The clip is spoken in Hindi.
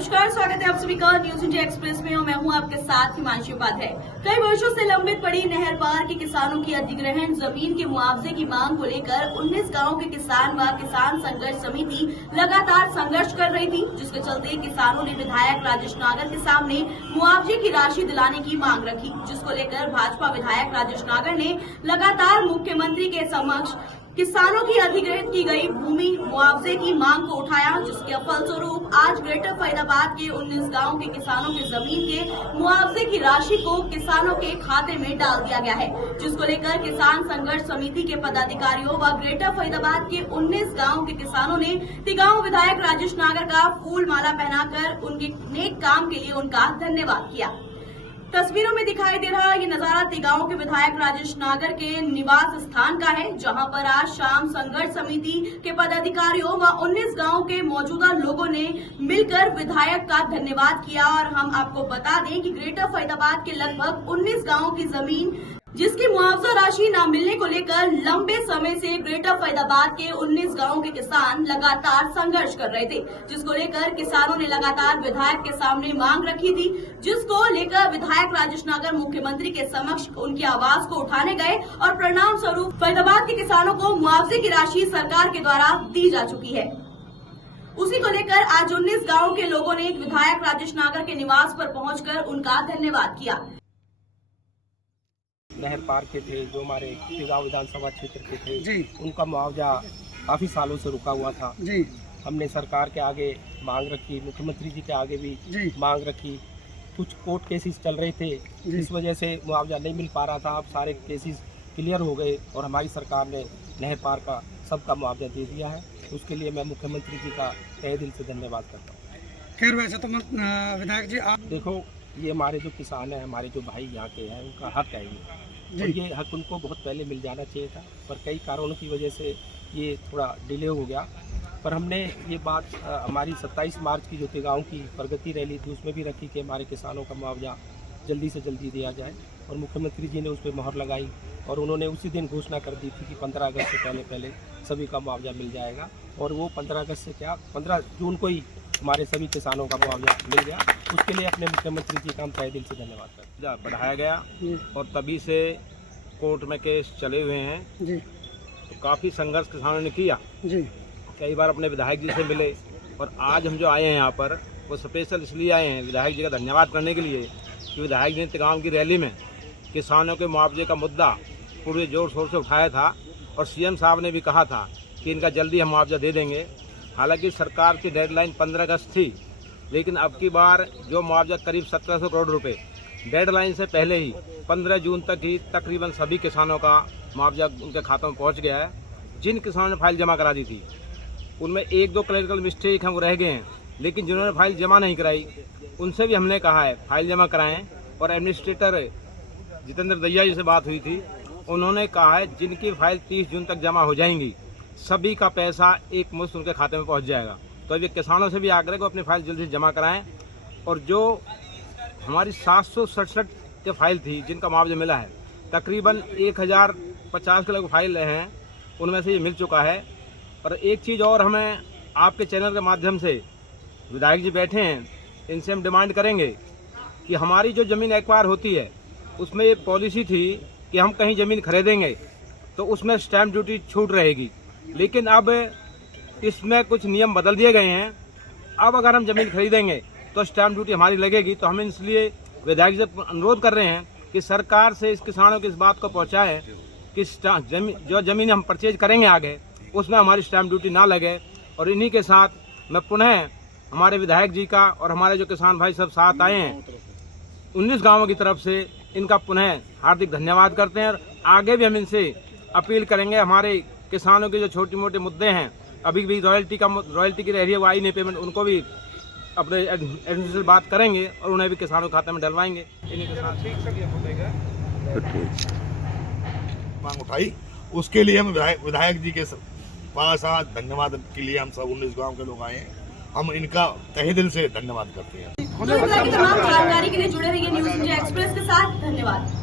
नमस्कार, स्वागत है आप सभी का न्यूज इंडिया एक्सप्रेस में और मैं हूं आपके साथ हिमांशु उपाध्याय। कई वर्षों से लंबित पड़ी नहर पार के किसानों की अधिग्रहण जमीन के मुआवजे की मांग को लेकर 19 गांव के किसान व किसान संघर्ष समिति लगातार संघर्ष कर रही थी, जिसके चलते किसानों ने विधायक राजेश नागर के सामने मुआवजे की राशि दिलाने की मांग रखी, जिसको लेकर भाजपा विधायक राजेश नागर ने लगातार मुख्यमंत्री के समक्ष किसानों की अधिग्रहित की गई भूमि मुआवजे की मांग को उठाया, जिसके फलस्वरूप आज ग्रेटर फरीदाबाद के 19 गांव के किसानों की जमीन के मुआवजे की राशि को किसानों के खाते में डाल दिया गया है, जिसको लेकर किसान संघर्ष समिति के पदाधिकारियों व ग्रेटर फरीदाबाद के 19 गांव के किसानों ने तिगांव विधायक राजेश नागर का फूल माला पहनाकर उनके नेक काम के लिए उनका धन्यवाद किया। तस्वीरों में दिखाई दे रहा ये नजारा तिगांव के विधायक राजेश नागर के निवास स्थान का है, जहां पर आज शाम संघर्ष समिति के पदाधिकारियों व 19 गांव के मौजूदा लोगों ने मिलकर विधायक का धन्यवाद किया। और हम आपको बता दें कि ग्रेटर फरीदाबाद के लगभग 19 गांवों की जमीन जिसकी मुआवजा राशि न मिलने को लेकर लंबे समय से ग्रेटर फरीदाबाद के 19 गांवों के किसान लगातार संघर्ष कर रहे थे, जिसको लेकर किसानों ने लगातार विधायक के सामने मांग रखी थी, जिसको लेकर विधायक राजेश नागर मुख्यमंत्री के समक्ष उनकी आवाज को उठाने गए और परिणाम स्वरूप फरीदाबाद के किसानों को मुआवजे की राशि सरकार के द्वारा दी जा चुकी है। उसी को लेकर आज 19 गाँव के लोगों ने विधायक राजेश नागर के निवास पर पहुंचकर उनका धन्यवाद किया। नहर पार के थे जो हमारे तिगांव विधानसभा क्षेत्र के थे जी, उनका मुआवजा काफ़ी सालों से रुका हुआ था जी। हमने सरकार के आगे मांग रखी, मुख्यमंत्री जी के आगे भी मांग रखी। कुछ कोर्ट केसेस चल रहे थे, इस वजह से मुआवजा नहीं मिल पा रहा था। अब सारे केसेस क्लियर हो गए और हमारी सरकार ने नहर पार का सबका मुआवजा दे दिया है। उसके लिए मैं मुख्यमंत्री जी का तहे दिल से धन्यवाद करता हूँ। खैर वैसे तो विधायक जी आप देखो, ये हमारे जो किसान हैं, हमारे जो भाई यहाँ के हैं, उनका हक है ये, और ये हक उनको बहुत पहले मिल जाना चाहिए था, पर कई कारणों की वजह से ये थोड़ा डिले हो गया। पर हमने ये बात हमारी 27 मार्च की जो तिगांव की प्रगति रैली थी उसमें भी रखी कि हमारे किसानों का मुआवजा जल्दी से जल्दी दिया जाए, और मुख्यमंत्री जी ने उस पर मोहर लगाई और उन्होंने उसी दिन घोषणा कर दी थी कि 15 अगस्त से पहले सभी का मुआवजा मिल जाएगा। और वो 15 अगस्त से क्या 15 जून को ही हमारे सभी किसानों का मुआवजा मिल गया। उसके लिए अपने मुख्यमंत्री जी का हम तहे दिल से धन्यवाद करते हैं। बढ़ाया गया और तभी से कोर्ट में केस चले हुए हैं जी। तो काफ़ी संघर्ष किसानों ने किया जी। कई बार अपने विधायक जी से मिले, और आज हम जो आए हैं यहाँ पर वो स्पेशल इसलिए आए हैं विधायक जी का धन्यवाद करने के लिए कि विधायक जी ने तिगांव की रैली में किसानों के मुआवजे का मुद्दा पूरे जोर शोर से उठाया था, और सीएम साहब ने भी कहा था कि इनका जल्दी हम मुआवजा दे देंगे। हालांकि सरकार की डेडलाइन 15 अगस्त थी, लेकिन अब की बार जो मुआवजा करीब 1700 करोड़ रुपए डेडलाइन से पहले ही 15 जून तक ही तकरीबन सभी किसानों का मुआवजा उनके खातों में पहुंच गया है। जिन किसानों ने फाइल जमा करा दी थी उनमें 1-2 क्लरिकल मिस्टेक हैं, वो रह गए हैं, लेकिन जिन्होंने फाइल जमा नहीं कराई उनसे भी हमने कहा है फाइल जमा कराएँ। और एडमिनिस्ट्रेटर जितेंद्र दैया जी से बात हुई थी, उन्होंने कहा है जिनकी फाइल 30 जून तक जमा हो जाएंगी सभी का पैसा एक मुश्त उनके खाते में पहुंच जाएगा। तो ये किसानों से भी आग्रह को अपनी फाइल जल्दी से जमा कराएं। और जो हमारी 767 के फाइल थी जिनका मुआवजा मिला है, तकरीबन 1050 के लगभग फाइल हैं, उनमें से ये मिल चुका है। और एक चीज़ और हमें आपके चैनल के माध्यम से विधायक जी बैठे हैं, इनसे हम डिमांड करेंगे कि हमारी जो ज़मीन एक्वायर होती है उसमें ये पॉलिसी थी कि हम कहीं ज़मीन खरीदेंगे तो उसमें स्टैम्प ड्यूटी छूट रहेगी, लेकिन अब इसमें कुछ नियम बदल दिए गए हैं। अब अगर हम ज़मीन खरीदेंगे तो स्टैम्प ड्यूटी हमारी लगेगी। तो हम इसलिए विधायक से अनुरोध कर रहे हैं कि सरकार से इस किसानों की इस बात को पहुंचाएं कि जो ज़मीन हम परचेज करेंगे आगे उसमें हमारी स्टैम्प ड्यूटी ना लगे। और इन्हीं के साथ मैं पुनः हमारे विधायक जी का और हमारे जो किसान भाई सब साथ आए हैं 19 गाँवों की तरफ से, इनका पुनः हार्दिक धन्यवाद करते हैं। और आगे भी हम इनसे अपील करेंगे, हमारे किसानों के जो छोटे मोटे मुद्दे हैं, अभी भी रॉयल्टी की रह रही है, वो आई नहीं पेमेंट, उनको भी अपने एडमिनिस्ट्रेशन से बात करेंगे और उन्हें भी किसानों के खाते में डलवाएंगे। मांग उठाई, उसके लिए हम विधायक जी के पास आज धन्यवाद के लिए हम सब 19 गांव के लोग आए हैं। हम इनका तहे दिल से धन्यवाद करते हैं। तमाम जानकारी के लिए जुड़े रहिए न्यूज इंडिया एक्सप्रेस के साथ। धन्यवाद।